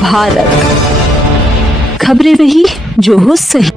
भारत, खबरें वही जो हो सही।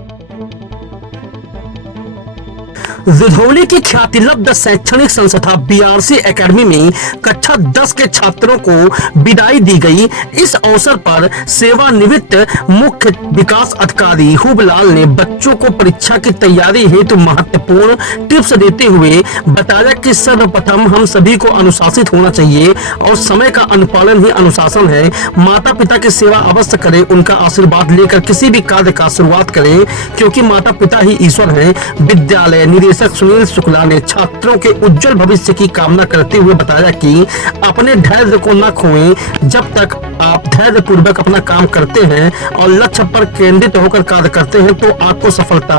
विधौली की ख्याति लब्ध शैक्षणिक संस्था बीआरसी एकेडमी में कक्षा 10 के छात्रों को विदाई दी गई। इस अवसर पर सेवानिवृत्त मुख्य विकास अधिकारी हुबलाल ने बच्चों को परीक्षा की तैयारी हेतु महत्वपूर्ण टिप्स देते हुए बताया कि सर्वप्रथम हम सभी को अनुशासित होना चाहिए और समय का अनुपालन ही अनुशासन है। माता पिता की सेवा अवश्य करें, उनका आशीर्वाद लेकर किसी भी कार्य का शुरुआत करें, क्योंकि माता पिता ही ईश्वर हैं। विद्यालय निदेशक सुनील शुक्ला ने छात्रों के उज्जवल भविष्य की कामना करते हुए बताया कि अपने धैर्य को न खोएं। जब तक आप धैर्य पूर्वक अपना काम करते हैं और लक्ष्य पर केंद्रित होकर कार्य करते हैं तो आपको सफलता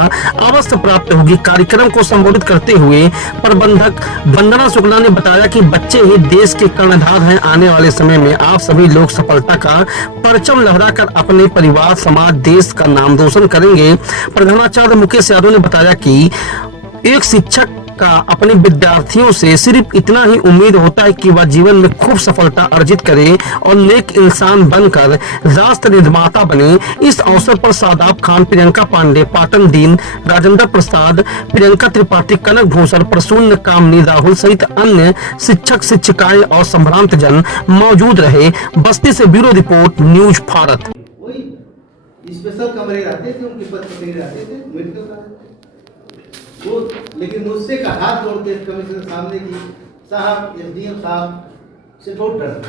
अवश्य प्राप्त होगी। कार्यक्रम को संबोधित करते हुए प्रबंधक वंदना शुक्ला ने बताया कि बच्चे ही देश के कर्णधार हैं। आने वाले समय में आप सभी लोग सफलता का परचम लहराकर अपने परिवार, समाज, देश का नाम रोशन करेंगे। प्रधानाचार्य मुकेश यादव ने बताया कि एक शिक्षक का अपने विद्यार्थियों से सिर्फ इतना ही उम्मीद होता है कि वह जीवन में खूब सफलता अर्जित करे और नेक इंसान बनकर राष्ट्र निर्माता बने। इस अवसर पर शादाब खान, प्रियंका पांडे, पाटन दीन, राजेंद्र प्रसाद, प्रियंका त्रिपाठी, कनक भूषण, प्रसून कामनी, राहुल सहित अन्य शिक्षक, शिक्षिकाएं और संभ्रांत जन मौजूद रहे। बस्ती से bureau report, news Bharat. Special कमरे रहते थे, उनके पद रहते थे, मेडिकल कॉलेज वो, लेकिन मुझसे का हाथ जोड़ के कमिश्नर सामने की साहब, एसडीएम साहब से बहुत डरते।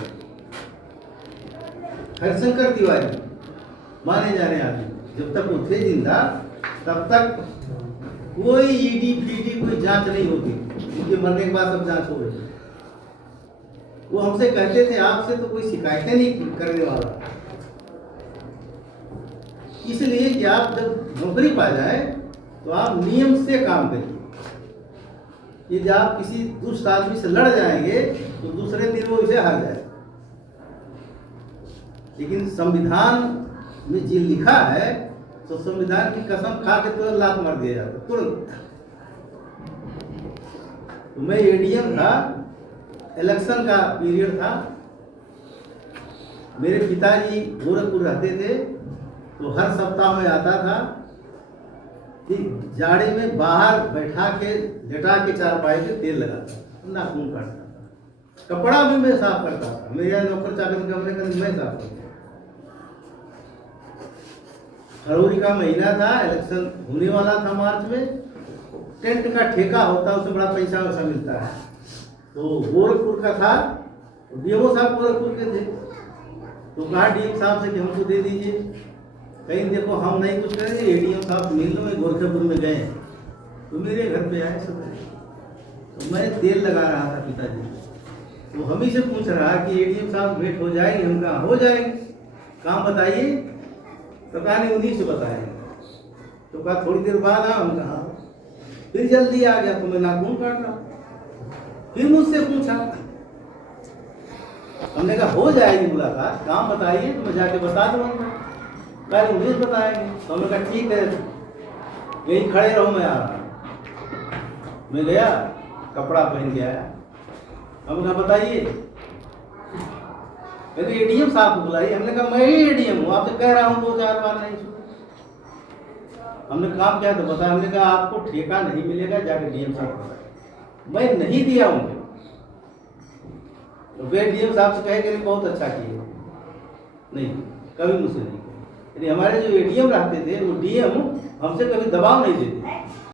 हरिशंकर तिवारी माने जाने आदमी, जब तक वो थे जिंदा तब तक कोई ईडी फीडी कोई जांच नहीं होती, उनके मरने के बाद सब जांच हो गई। वो हमसे कहते थे आपसे तो कोई शिकायतें नहीं करने वाला, इसलिए कि आप जब नौकरी पा जाए तो आप नियम से काम करिए। यदि आप किसी दुष्ट आदमी से लड़ जाएंगे तो दूसरे दिन वो इसे हार जाए। लेकिन संविधान में जो लिखा है तो संविधान की कसम खा के तुरंत लात मार दिया जाता, तुरंत। तो मैं एडीएम था, इलेक्शन का पीरियड था, मेरे पिताजी गोरखपुर रहते थे, तो हर सप्ताह में आता था कि जाड़े में बाहर बैठा के लेटा के चारपाई पे तेल लगाता, नाखून काटता था, कपड़ा भी मैं साफ करता था। मेरे यहाँ नौकर चाकर कमरे का मैं साफ करता। फरवरी का महीना था, इलेक्शन होने वाला था मार्च में। टेंट का ठेका होता है, उससे बड़ा पैसा वैसा मिलता है। तो गोरखपुर का था, डीएमओ साहब गोरखपुर के थे, तो कहा डीएम साहब से कि हमको दे दीजिए। कहीं देखो हम नहीं कुछ करेंगे, एडीएम साहब मिल लो, मैं गोरखपुर में गए तो मेरे घर पे आए सब। तो मैं तेल लगा रहा था पिताजी, तो हम ही से पूछ रहा कि एडीएम साहब भेंट हो जाएगी? हम कहा हो जाएगी, काम बताइए। तो कहा नहीं, उन्हीं से बताएंगे। तो कहा थोड़ी देर बाद आ, हम कहा फिर जल्दी आ गया, तो मैं नाखून काट रहा। फिर मुझसे पूछा, हमने कहा हो जाएगी मुलाकात, काम बताइए तो मैं जाके बता दूंगा। पहले उन्हें बताएंगे। तो हमने कहा ठीक है, यही खड़े रहो, मैं आ रहा। मैं गया, कपड़ा पहन के आया। हमने कहा बताइए। कहते एडीएम साहब को बुलाइए। हमने कहा मैं ही एडीएम हूँ, आपसे कह रहा हूँ 2-4 बार नहीं सुना। हमने काम क्या तो बताया। हमने कहा आपको ठेका नहीं मिलेगा, जाके डीएम साहब को। मैं नहीं दिया हूँ। तो वे डीएम साहब से कहे कि बहुत अच्छा किए। नहीं, कभी मुझसे नहीं। हमारे जो एडीएम रहते थे वो डीएम हमसे कभी दबाव नहीं देते।